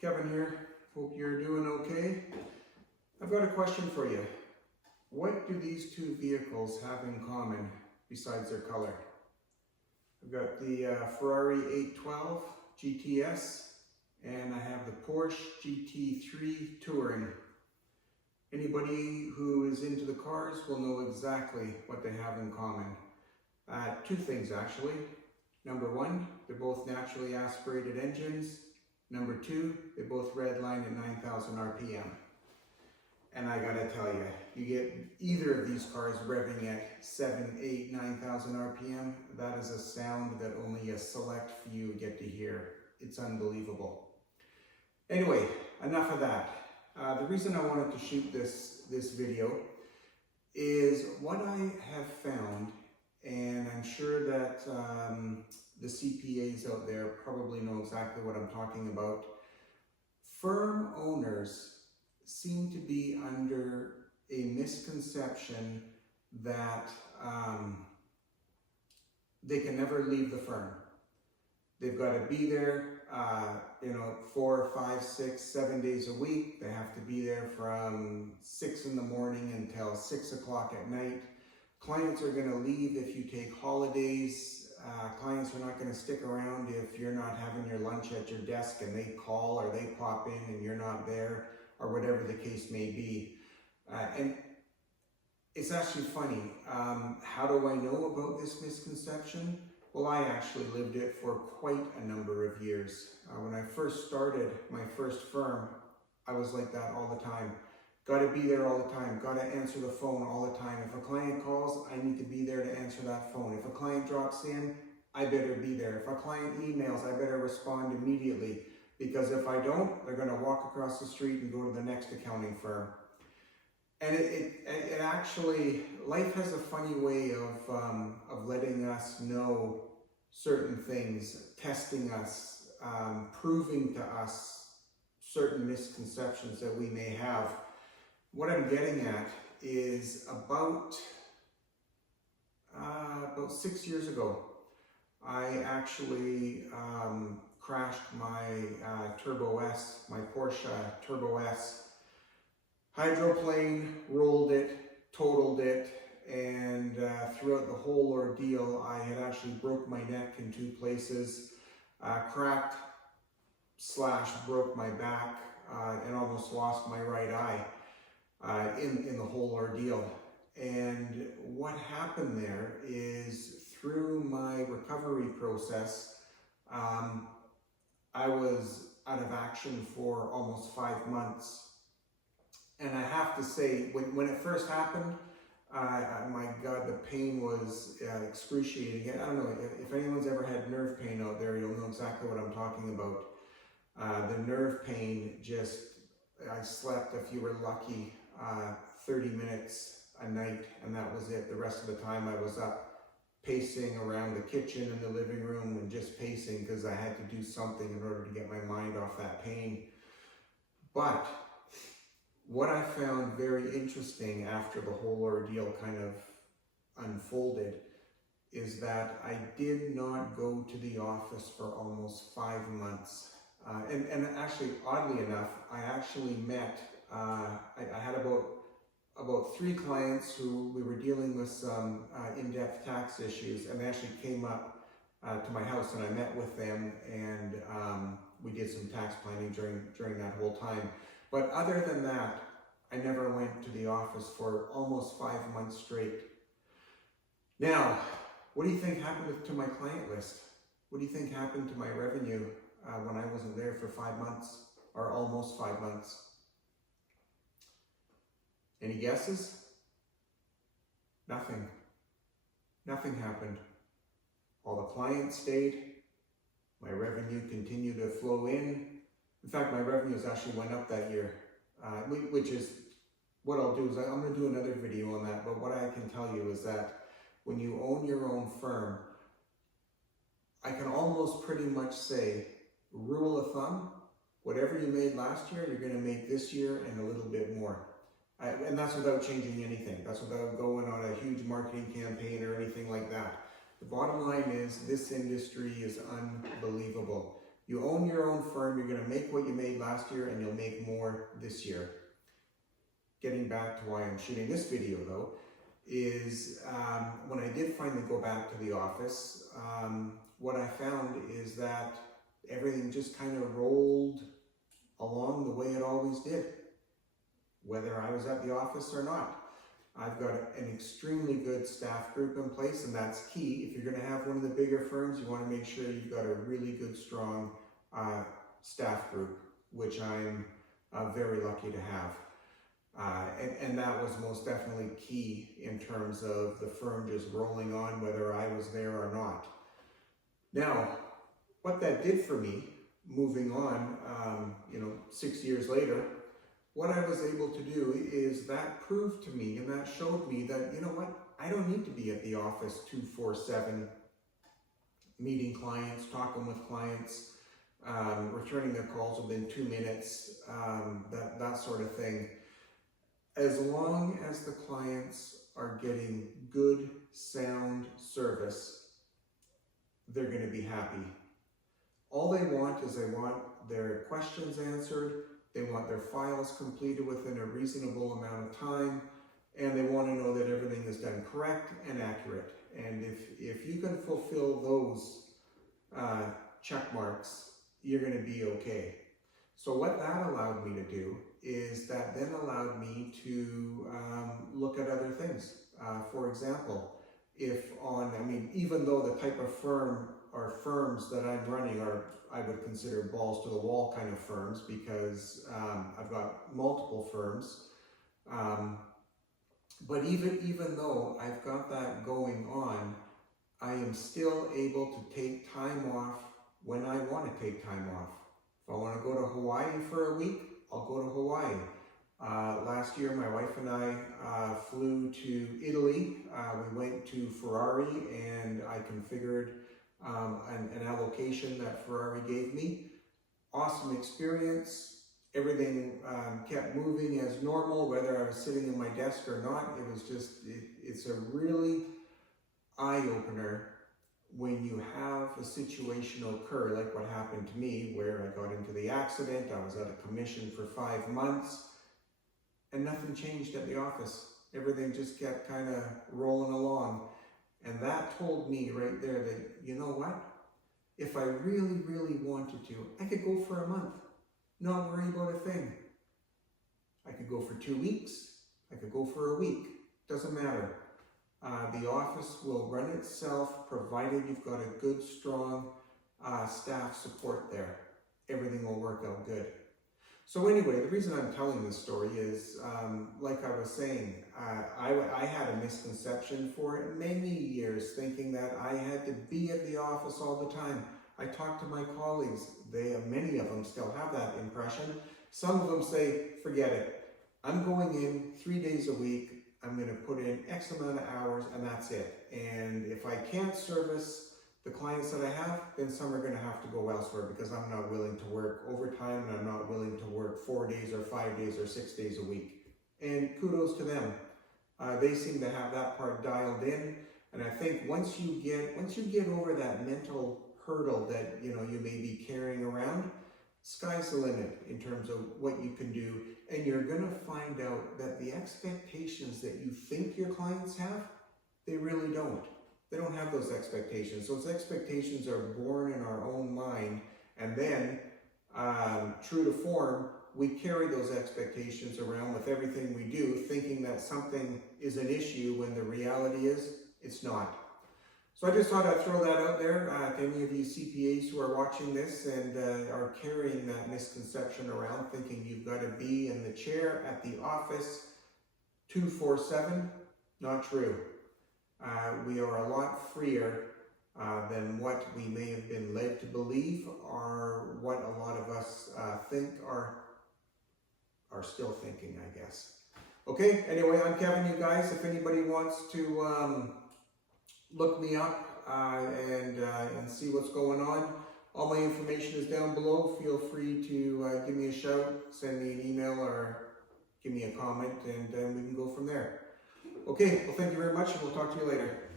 Kevin here. Hope you're doing okay. I've got a question for you. What do these two vehicles have in common besides their color? I've got the Ferrari 812 GTS and I have the Porsche GT3 Touring. Anybody who is into the cars will know exactly what they have in common. Two things actually. Number one, they're both naturally aspirated engines. Number two, they both redline at 9,000 RPM. And I gotta tell you, you get either of these cars revving at 7, 8, 9,000 RPM, that is a sound that only a select few get to hear. It's unbelievable. Anyway, enough of that. The reason I wanted to shoot this video is what I have found, and I'm sure that the CPAs out there probably know exactly what I'm talking about. Firm owners seem to be under a misconception that they can never leave the firm. They've got to be there, 4, 5, 6, 7 days a week. They have to be there from 6 in the morning until 6 o'clock at night. Clients are going to leave if you take holidays. Clients are not going to stick around if you're not having your lunch at your desk and they call or they pop in and you're not there, or whatever the case may be. And it's actually funny. How do I know about this misconception? Well, I actually lived it for quite a number of years. When I first started my first firm, I was like that all the time. Got to be there all the time, got to answer the phone all the time. If a client calls, I need to be there to answer that phone. If a client drops in, I better be there. If a client emails, I better respond immediately, because if I don't, they're going to walk across the street and go to the next accounting firm. And it actually, life has a funny way of letting us know certain things, testing us, proving to us certain misconceptions that we may have. What I'm getting at is about 6 years ago, I actually crashed my Turbo S, my Porsche Turbo S. Hydroplane, rolled it, totaled it, and throughout the whole ordeal, I had actually broke my neck in 2 places, cracked / broke my back, and almost lost my right eye. In the whole ordeal. And what happened there is, through my recovery process, I was out of action for almost 5 months. And I have to say, when it first happened, my God, the pain was excruciating. I don't know, if anyone's ever had nerve pain out there, you'll know exactly what I'm talking about. The nerve pain just, I slept, if you were lucky, 30 minutes a night, and that was it. The rest of the time I was up pacing around the kitchen and the living room, and just pacing because I had to do something in order to get my mind off that pain. But what I found very interesting after the whole ordeal kind of unfolded is that I did not go to the office for almost 5 months. And actually, oddly enough, I actually met, I had about 3 clients who we were dealing with some in-depth tax issues, and they actually came up to my house, and I met with them, and we did some tax planning during that whole time. But other than that, I never went to the office for almost 5 months straight. Now, what do you think happened to my client list? What do you think happened to my revenue when I wasn't there for 5 months, or almost 5 months? Any guesses? Nothing. Nothing happened. All the clients stayed. My revenue continued to flow in. In fact, my revenues actually went up that year, which is what I'll do is I'm going to do another video on that. But what I can tell you is that when you own your own firm, I can almost pretty much say, rule of thumb, whatever you made last year, you're going to make this year and a little bit more. And that's without changing anything. That's without going on a huge marketing campaign or anything like that. The bottom line is, this industry is unbelievable. You own your own firm, you're going to make what you made last year and you'll make more this year. Getting back to why I'm shooting this video though, is when I did finally go back to the office, what I found is that everything just kind of rolled along the way it always did, whether I was at the office or not. I've got an extremely good staff group in place, and that's key. If you're going to have one of the bigger firms, you want to make sure you've got a really good, strong staff group, which I'm very lucky to have. And that was most definitely key in terms of the firm just rolling on, whether I was there or not. Now, what that did for me, moving on, 6 years later, what I was able to do is that proved to me and that showed me that, you know what, I don't need to be at the office 24/7, meeting clients, talking with clients, returning their calls within 2 minutes, that sort of thing. As long as the clients are getting good, sound service, they're going to be happy. All they want is they want their questions answered, they want their files completed within a reasonable amount of time, and they want to know that everything is done correct and accurate. And if you can fulfill those check marks, you're going to be okay. So what that allowed me to do is that then allowed me to look at other things. For example, even though the type of firm or firms that I'm running are, I would consider balls to the wall kind of firms, because I've got multiple firms. But even though I've got that going on, I am still able to take time off when I want to take time off. If I want to go to Hawaii for a week, I'll go to Hawaii. Last year, my wife and I flew to Italy. We went to Ferrari, and I configured an allocation that Ferrari gave me. Awesome experience. Everything kept moving as normal, whether I was sitting in my desk or not. It was just, it's a really eye-opener when you have a situation occur like what happened to me, where I got into the accident. I was out of commission for 5 months and nothing changed at the office. Everything just kept kind of rolling along. And that told me right there that, you know what? If I really, really wanted to, I could go for a month, not worry about a thing. I could go for 2 weeks. I could go for a week. Doesn't matter. The office will run itself, provided you've got a good, strong staff support there. Everything will work out good. So anyway, the reason I'm telling this story is, like I was saying, I had a misconception for many years, thinking that I had to be at the office all the time. I talked to my colleagues. Many of them still have that impression. Some of them say, forget it. I'm going in 3 days a week. I'm going to put in X amount of hours and that's it. And if I can't service the clients that I have, then some are going to have to go elsewhere, because I'm not willing to work overtime and I'm not willing to work 4 days or 5 days or 6 days a week. And kudos to them. They seem to have that part dialed in. And I think once you get over that mental hurdle that you may be carrying around, sky's the limit in terms of what you can do. And you're going to find out that the expectations that you think your clients have, they really don't. They don't have those expectations. Those expectations are born in our own mind. And then, true to form, we carry those expectations around with everything we do, thinking that something is an issue when the reality is, it's not. So I just thought I'd throw that out there to any of you CPAs who are watching this and are carrying that misconception around, thinking you've got to be in the chair at the office 24/7. Not true. We are a lot freer than what we may have been led to believe, or what a lot of us think are still thinking, I guess. Okay, anyway, I'm Kevin, you guys. If anybody wants to look me up and see what's going on, all my information is down below. Feel free to give me a shout, send me an email, or give me a comment, and we can go from there. Okay, well, thank you very much, and we'll talk to you later.